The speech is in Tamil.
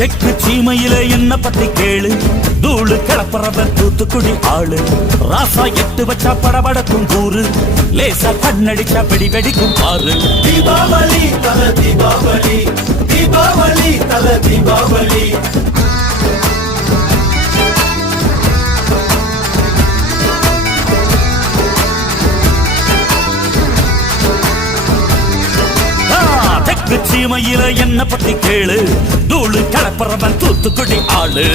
தெற்கு சீமையில என்ன பத்தி கேளு, தூளு கிளப்புறவன் தூத்துக்குடி ஆளு. ராசா எட்டு வச்சா படபடக்கும் கூறு, லேசா கண்ணடிச்சா வெடி வெடிக்கும் பாரு. தீபாவளி தல தீபாவளி, தீபாவளி தல தீபாவளி. தெற்கு சீமையில என்ன பத்தி கேளு, தூளு கிளப்புறவன் தூத்துக்குடி ஆளு.